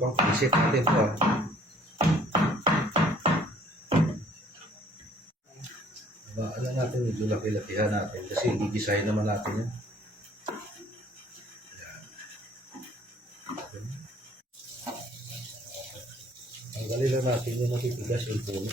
pang pansit natin po. Alam natin, medyo laki-lakihan natin kasi gigisahin naman natin yan. Tanggalin lang natin yung matitigas yung puno.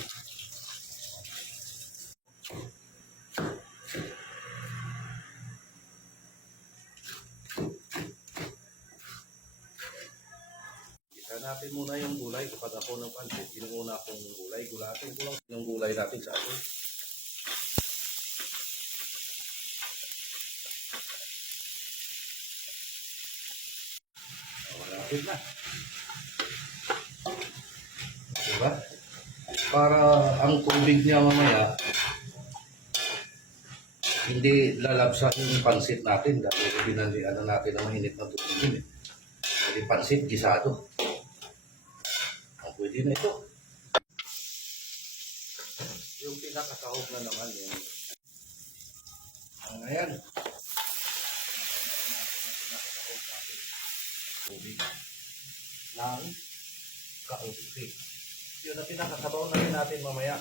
Isa natin muna yung gulay kapag ako ng pansit. Inuuna akong gulay. Gulatin ko lang yung gulay natin sa atin. Malapit na. Diba? Para ang tubig niya mamaya hindi lalabsa yung pansit natin dahil binalian na natin ang mainit na tubig. Jadi pansit gisado. Ang pwede na ito. Yung pinakasahog na naman yung ayan. Tubig ng kaupi. Yun na pinakasabaw na rin natin mamaya.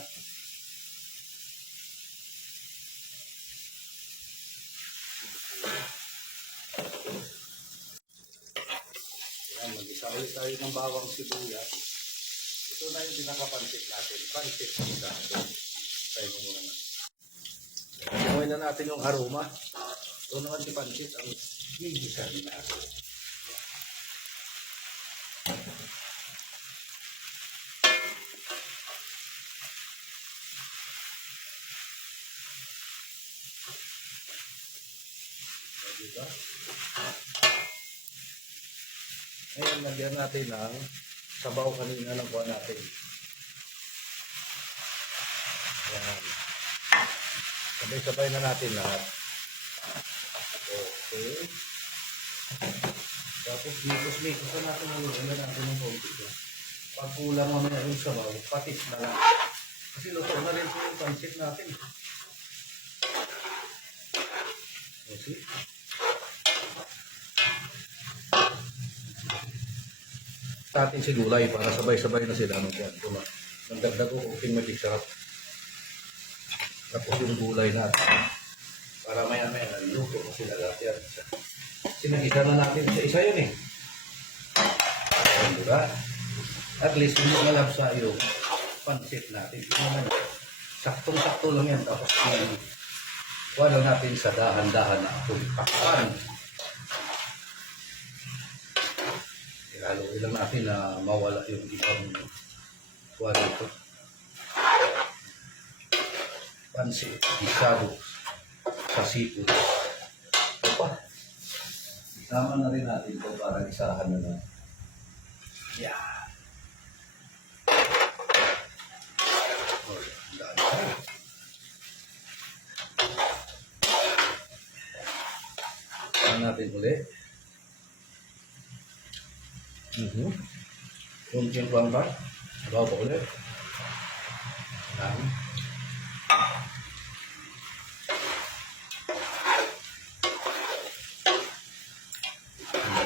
Yan, mag-isa ulit tayo ng bawang sibuyas. Ito na yung pinakapansit natin. Pansit isa. Tayo mo muna na. Gawin na natin yung aroma. Ito naman si pansit ang gigisahin natin. Diba? Ngayon, lagyan natin ng sabaw kanina ng kuha natin. Yan. Sabay-sabay na natin lahat. Okay. Tapos mikos na natin ang lagyan natin ng konti. Pag kulang mamaya yung sabaw, patis na lang. Kasi luto na rin po yung pansit natin. Okay. Natin si gulay para sabay-sabay na sila dyan. Nagdagdag ko cooking magic sarap. Tapos yung gulay natin para maya-maya naluto na sila lahat yan. Sinagisa na natin isa-isa yun eh. Diba? At least hindi malabsa yung pansit natin. Saktong-sakto lang yan. Tapos wala natin sa dahan-dahan na tulipakan. Haluin lang natin na mawala yung ibang kuwan ito. Pansit, gisado sa seafood. Ito pa. Isama na rin natin ito para isahan na lang. Yan. Daan tayo. Isama natin ulit. Kunting tuan ba? Bawa pa ulit. Yan.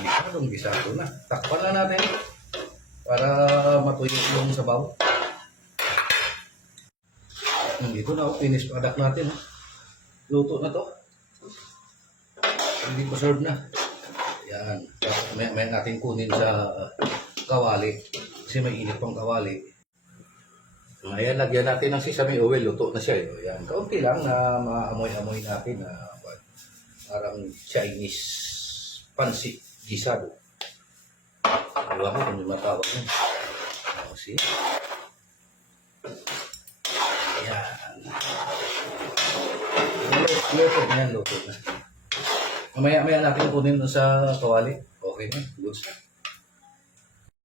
Masyadong gisado na. Takpan na natin para matuyo yung sabaw. Ito na, finish product natin. Luto na to. Hindi pa serve na. Yan. May natin kunin sa kawali. Kasi may init pang kawali. Ayan, lagyan natin ng sesame oil. Luto na siya. Yan. Kaunti lang na maamoy-amoy natin na parang Chinese pansit gisado. Alam mo kung yung matawag yun. See? Yan. Luto na yan. Luto na. Mamaya natin kunin sa kawali. Okay na. Good.